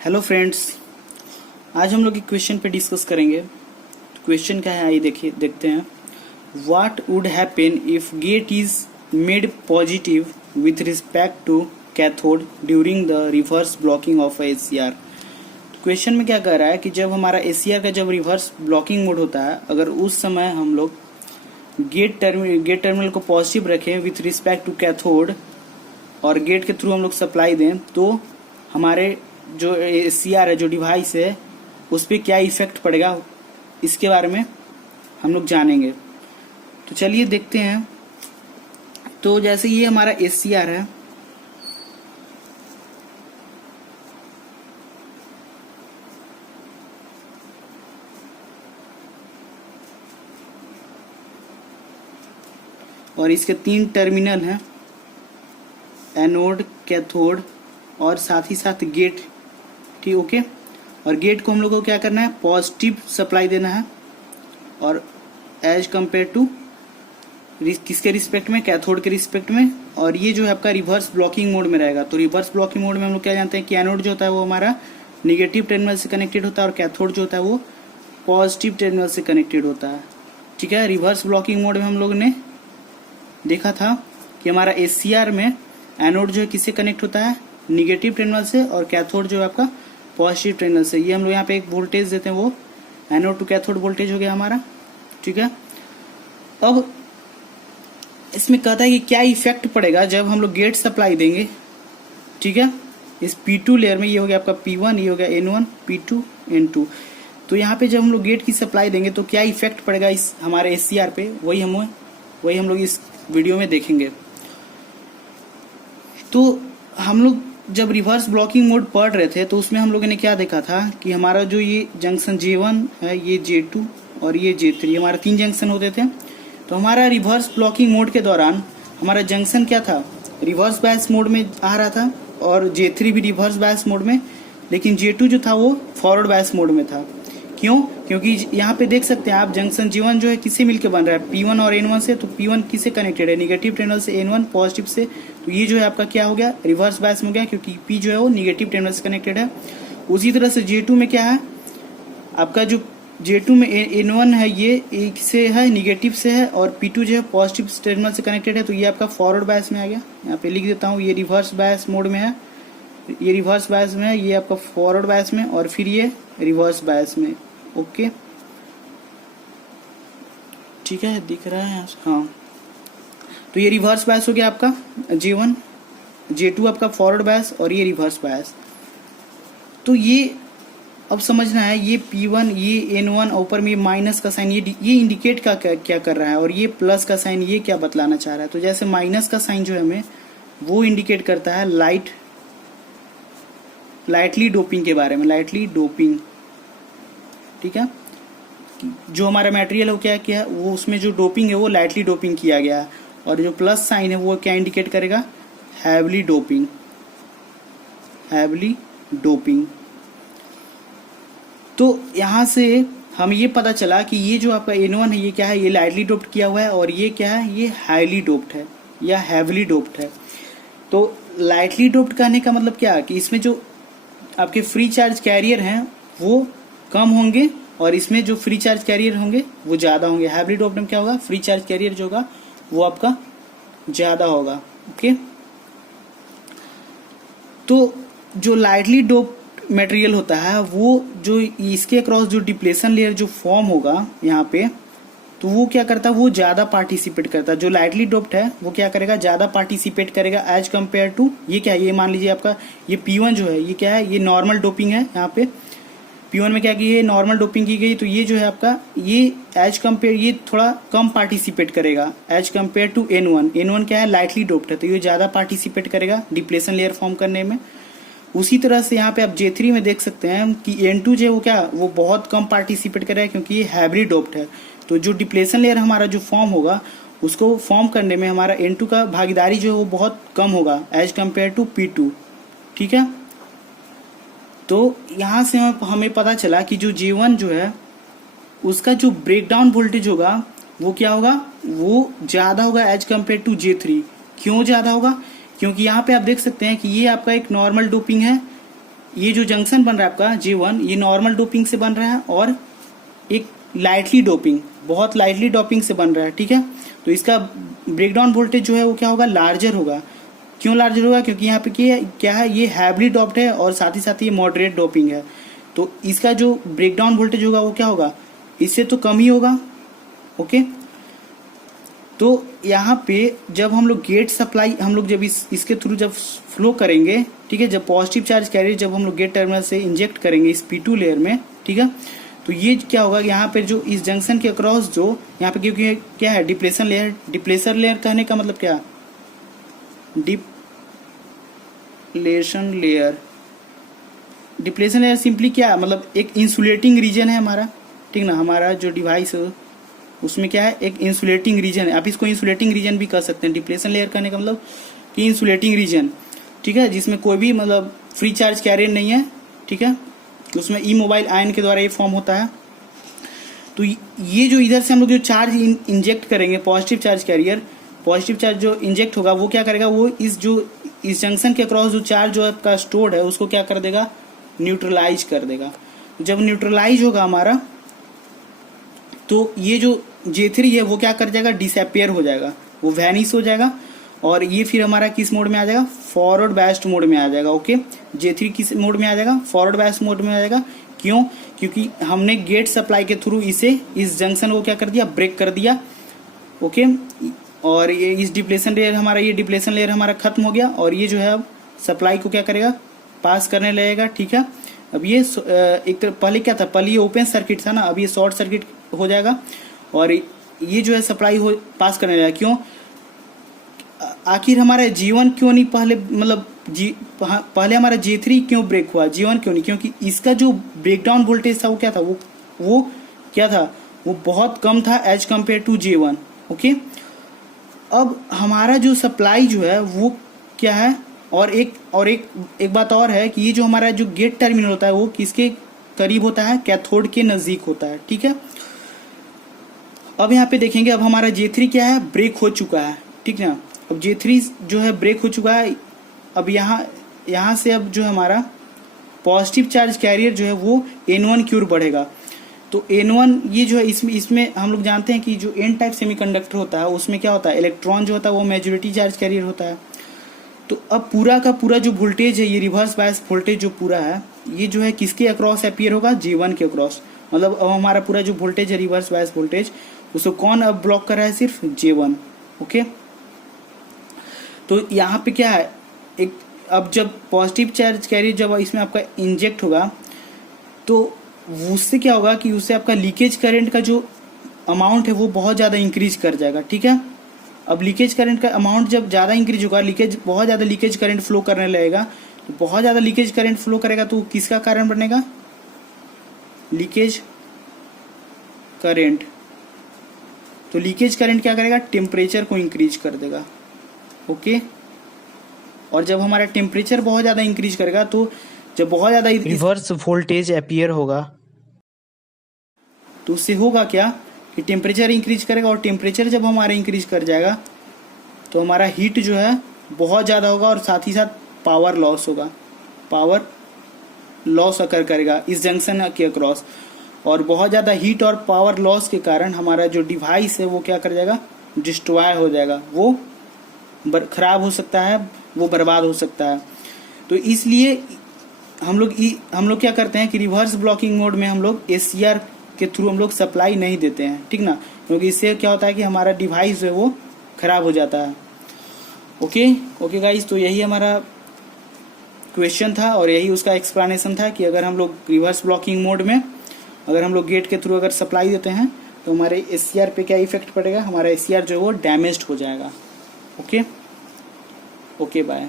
Hello friends, आज हम लोग एक क्वेश्चन पे डिस्कस करेंगे। क्वेश्चन क्या है आइए देखते हैं। What would happen if gate is made positive with respect to cathode during the reverse blocking of SCR. Question में क्या कह रहा है कि जब हमारा एसीआर का जब रिवर्स ब्लॉकिंग मोड होता है, अगर उस समय हम लोग गेट टर्मिनल को पॉजिटिव रखें विथ रिस्पेक्ट टू कैथोड और गेट के थ्रू हम लोग सप्लाई दें, तो हमारे जो एसीआर है, जो डिवाइस है, उस पर क्या इफेक्ट पड़ेगा, इसके बारे में हम लोग जानेंगे। तो चलिए देखते हैं। तो जैसे ये हमारा एसीआर है, और इसके 3 टर्मिनल हैं, एनोड, कैथोड और साथ ही साथ गेट। ठीक, ओके। और गेट को हम लोग को क्या करना है, पॉजिटिव सप्लाई देना है, और एज कंपेयर टू किसके रिस्पेक्ट में, कैथोड के रिस्पेक्ट में। और ये जो है आपका रिवर्स ब्लॉकिंग मोड में रहेगा। तो रिवर्स ब्लॉकिंग मोड में हम लोग क्या जानते हैं कि एनोड जो होता है वो हमारा निगेटिव टर्मिनल से कनेक्टेड होता है और कैथोड जो होता है वो पॉजिटिव टर्मिनल से कनेक्टेड होता है। ठीक है। रिवर्स ब्लॉकिंग मोड में हम लोग ने देखा था कि हमारा एसीआर में एनोड जो है किससे कनेक्ट होता है, निगेटिव टर्मिनल से, और कैथोड जो है आपका पॉजिटिव टर्मिनल से। ये हम लोग यहाँ पे एक वोल्टेज देते हैं, वो एनोड टू कैथोड वोल्टेज हो गया हमारा। ठीक है। अब इसमें कहता है कि क्या इफेक्ट पड़ेगा जब हम लोग गेट सप्लाई देंगे। ठीक है। इस P2 लेयर में ये हो गया आपका P1, ये हो गया N1, P2, N2। तो यहाँ पे जब हम लोग गेट की सप्लाई देंगे तो क्या इफेक्ट पड़ेगा इस हमारे एसीआर पे, वही हम लोग इस वीडियो में देखेंगे। तो हम लोग जब रिवर्स ब्लॉकिंग मोड पढ़ रहे थे तो उसमें हम लोगों ने क्या देखा था कि हमारा जो ये जंक्शन J1 है, ये J2 और ये J3, हमारा 3 जंक्शन होते थे। तो हमारा रिवर्स ब्लॉकिंग मोड के दौरान हमारा जंक्शन क्या था, रिवर्स बायस मोड में आ रहा था, और J3 भी रिवर्स बायस मोड में, लेकिन J2 जो था वो फॉरवर्ड बायस मोड में था। क्यों? क्योंकि यहाँ पे देख सकते हैं आप, जंक्शन J1 जो है किससे मिलकर बन रहा है, P1 और N1 से। तो P1 किससे कनेक्टेड है, निगेटिव टर्मिनल से, N1 पॉजिटिव से। तो ये जो है आपका क्या हो गया, रिवर्स बायस में हो गया, क्योंकि P जो है वो निगेटिव टर्मिनल से कनेक्टेड है। उसी तरह से J2 में क्या है आपका, जो J2 में N1 है ये एक से है, निगेटिव से है, और P2 जो है पॉजिटिव टर्मिनल से कनेक्टेड है। तो ये आपका फॉरवर्ड बायस में आ गया। यहाँ पे लिख देता हूँ, ये रिवर्स बायस मोड में है, ये रिवर्स बायस में है, ये आपका फॉरवर्ड बायस में, और फिर ये रिवर्स बायस में। ओके, ठीक है, दिख रहा है हाँ। तो ये रिवर्स बायस हो गया आपका J1, J2 आपका फॉरवर्ड बायस, और ये रिवर्स बायस। तो ये अब समझना है, ये P1, ये N1, ऊपर में माइनस का साइन, ये इंडिकेट का क्या कर रहा है, और ये प्लस का साइन ये क्या बतलाना चाह रहा है। तो जैसे माइनस का साइन जो है हमें वो इंडिकेट करता है लाइटली डोपिंग के बारे में, लाइटली डोपिंग। ठीक है। जो हमारा मटेरियल है वो क्या किया, वो उसमें जो डोपिंग है वो लाइटली डोपिंग किया गया है, और जो प्लस साइन है वो क्या इंडिकेट करेगा, हैवली डोपिंग, हैवली डोपिंग। तो यहाँ से हम ये पता चला कि ये जो आपका N1 है ये क्या है, ये लाइटली डोप्ड किया हुआ है, और ये क्या है, ये हाईली डोप्ड है या हैवली डोप्ड है। तो लाइटली डोप्ड कहने का मतलब क्या है कि इसमें जो आपके फ्री चार्ज कैरियर हैं वो कम होंगे, और इसमें जो फ्री चार्ज कैरियर होंगे वो ज्यादा होंगे। हैवली डोप्ड में क्या होगा, फ्री चार्ज कैरियर जो होगा वो आपका ज्यादा होगा। ओके। तो जो लाइटली डोप्ड मटेरियल होता है वो जो इसके अक्रॉस जो डिप्लेशन लेयर जो फॉर्म होगा यहाँ पे, तो वो क्या करता है, वो ज्यादा पार्टिसिपेट करता है। जो लाइटली डोप्ड है वो क्या करेगा, ज्यादा पार्टिसिपेट करेगा एज कंपेयर टू ये क्या है, ये मान लीजिए आपका ये P1 जो है ये क्या है, ये नॉर्मल डोपिंग है। यहाँ पे P1 में क्या की है, नॉर्मल डोपिंग की गई। तो ये जो है आपका ये एज कंपेयर ये थोड़ा कम पार्टिसिपेट करेगा as compare to N1। N1 क्या है, लाइटली डोप्ड है, तो ये ज्यादा पार्टिसिपेट करेगा डिप्लेशन लेयर फॉर्म करने में। उसी तरह से यहाँ पे आप J3 में देख सकते हैं कि N2 जो है वो क्या, वो बहुत कम पार्टिसिपेट करेगा, क्योंकि ये हैवली डोप्ड है। तो जो डिप्लेशन लेयर हमारा जो फॉर्म होगा उसको फॉर्म करने में हमारा N2 का भागीदारी जो है वो बहुत कम होगा एज कंपेयर टू P2। ठीक है। तो यहाँ से हमें पता चला कि जो J1 जो है उसका जो ब्रेकडाउन वोल्टेज होगा वो क्या होगा, वो ज्यादा होगा एज कंपेयर टू J3। क्यों ज्यादा होगा, क्योंकि यहाँ पे आप देख सकते हैं कि ये आपका एक नॉर्मल डोपिंग है, ये जो जंक्शन बन रहा है आपका J1, ये नॉर्मल डोपिंग से बन रहा है और एक लाइटली डोपिंग, बहुत लाइटली डोपिंग से बन रहा है, ठीक है। तो इसका ब्रेकडाउन वोल्टेज जो है वो क्या होगा, लार्जर होगा। क्यों लार्जर होगा, क्योंकि यहाँ पे क्या है, ये हैवली डोप्ड है और साथ ही साथ ये मॉडरेट डोपिंग है। तो इसका जो ब्रेकडाउन वोल्टेज होगा वो क्या होगा, इससे तो कम ही होगा। ओके, तो यहाँ पे जब हम लोग गेट सप्लाई हम लोग जब इसके थ्रू जब फ्लो करेंगे, ठीक है, जब पॉजिटिव चार्ज कैरियर जब हम लोग गेट टर्मिनल से इंजेक्ट करेंगे इस P2 लेयर में, ठीक है, तो ये क्या होगा, यहाँ पे जो इस जंक्शन के अक्रॉस जो यहाँ पे क्योंकि क्या है, डिप्लेशन लेयर। डिप्लेशन लेयर कहने का मतलब क्या, depletion layer. Depletion layer simply क्या है, मतलब एक इंसुलेटिंग रीजन है हमारा, ठीक ना। हमारा जो डिवाइस है उसमें क्या है, एक इंसुलेटिंग रीजन है। आप इसको इंसुलेटिंग रीजन भी कह सकते हैं। डिप्लेशन लेयर कहने का मतलब कि इंसुलेटिंग रीजन, ठीक है, जिसमें कोई भी मतलब फ्री चार्ज कैरियर नहीं है, ठीक है, उसमें ई मोबाइल आयन के द्वारा ये फॉर्म होता है। तो ये जो इधर से हम लोग जो चार्ज इंजेक्ट करेंगे, positive charge carrier, positive charge जो इंजेक्ट होगा वो क्या करेगा, वो इस जंक्शन के अक्रॉस जो चार्ज जो आपका स्टोर्ड है उसको क्या कर देगा, न्यूट्रलाइज कर देगा। जब न्यूट्रलाइज होगा हमारा, तो ये जो J3 है वो क्या कर जाएगा, डिसअपियर हो जाएगा, वो वैनिश हो जाएगा। और ये फिर हमारा किस मोड में आ जाएगा, फॉरवर्ड बायस्ड मोड में आ जाएगा। ओके, J3 किस मोड में आ जाएगा, फॉरवर्ड बायस्ड मोड में आ जाएगा। क्यों, क्योंकि हमने गेट सप्लाई के थ्रू इस जंक्शन को क्या कर दिया, ब्रेक कर दिया। ओके, और ये इस डिप्लेशन लेयर हमारा, ये डिप्लेशन लेयर हमारा खत्म हो गया और ये जो है अब सप्लाई को क्या करेगा, पास करने लगेगा, ठीक है। अब ये एक तरह पहले क्या था, पहले ये ओपन सर्किट था ना, अब ये शॉर्ट सर्किट हो जाएगा और ये जो है सप्लाई हो पास करने लगेगा। क्यों, आखिर हमारा G1 क्यों नहीं पहले, मतलब पहले हमारा J3 क्यों ब्रेक हुआ, G1 क्यों नहीं, क्योंकि इसका जो ब्रेकडाउन वोल्टेज था वो क्या था, वो क्या था, वो बहुत कम था as compare to J1। Okay, अब हमारा जो सप्लाई जो है वो क्या है, और एक बात और है कि ये जो हमारा जो गेट टर्मिनल होता है वो किसके करीब होता है, कैथोड के नजदीक होता है, ठीक है। अब यहाँ पे देखेंगे, अब हमारा J3 क्या है, ब्रेक हो चुका है, ठीक है। अब J3 जो है ब्रेक हो चुका है। अब यहाँ से अब जो हमारा पॉजिटिव चार्ज कैरियर जो है वो N1 की ओर बढ़ेगा। तो N1 ये जो है इसमें हम लोग जानते हैं कि जो N टाइप सेमीकंडक्टर होता है उसमें क्या होता है, इलेक्ट्रॉन जो होता है वो मेजॉरिटी चार्ज कैरियर होता है। तो अब पूरा का पूरा जो वोल्टेज है, ये रिवर्स बायस वोल्टेज जो पूरा है, ये जो है किसके अक्रॉस अपीयर होगा, J1 के अक्रॉस। मतलब अब हमारा पूरा जो वोल्टेज है रिवर्स बायस वोल्टेज, उसको कौन अब ब्लॉक कर रहा है, सिर्फ J1। ओके, तो यहाँ पे क्या है, एक अब जब पॉजिटिव चार्ज कैरियर जब इसमें आपका इंजेक्ट होगा तो उससे क्या होगा कि उससे आपका लीकेज करंट का जो अमाउंट है वो बहुत ज़्यादा इंक्रीज कर जाएगा, ठीक है। अब लीकेज करंट का अमाउंट जब ज़्यादा इंक्रीज होगा, बहुत ज़्यादा लीकेज करंट फ्लो करने लगेगा, तो बहुत ज़्यादा लीकेज करंट फ्लो करेगा तो किसका कारण बनेगा, लीकेज करंट। तो लीकेज करंट क्या करेगा, टेम्परेचर को इंक्रीज कर देगा। ओके, और जब हमारा टेम्परेचर बहुत ज़्यादा इंक्रीज करेगा, तो जब बहुत ज़्यादा रिवर्स वोल्टेज अपीयर होगा तो उससे होगा क्या कि टेम्परेचर इंक्रीज करेगा, और टेम्परेचर जब हमारा इंक्रीज कर जाएगा तो हमारा हीट जो है बहुत ज़्यादा होगा और साथ ही साथ पावर लॉस होगा, पावर लॉस अकर करेगा इस जंक्शन के अक्रॉस। और बहुत ज़्यादा हीट और पावर लॉस के कारण हमारा जो डिवाइस है वो क्या कर जाएगा, डिस्ट्रॉय हो जाएगा, वो खराब हो सकता है, वो बर्बाद हो सकता है। तो इसलिए हम लोग क्या करते हैं कि रिवर्स ब्लॉकिंग मोड में हम लोग SCR के थ्रू हम लोग सप्लाई नहीं देते हैं, ठीक ना, क्योंकि इससे क्या होता है कि हमारा डिवाइस जो है वो खराब हो जाता है। ओके गाइस, तो यही हमारा क्वेश्चन था और यही उसका एक्सप्लेनेशन था कि अगर हम लोग रिवर्स ब्लॉकिंग मोड में अगर हम लोग गेट के थ्रू अगर सप्लाई देते हैं तो हमारे SCR पे क्या इफेक्ट पड़ेगा, हमारा SCR जो है वो डैमेज्ड हो जाएगा। Okay bye.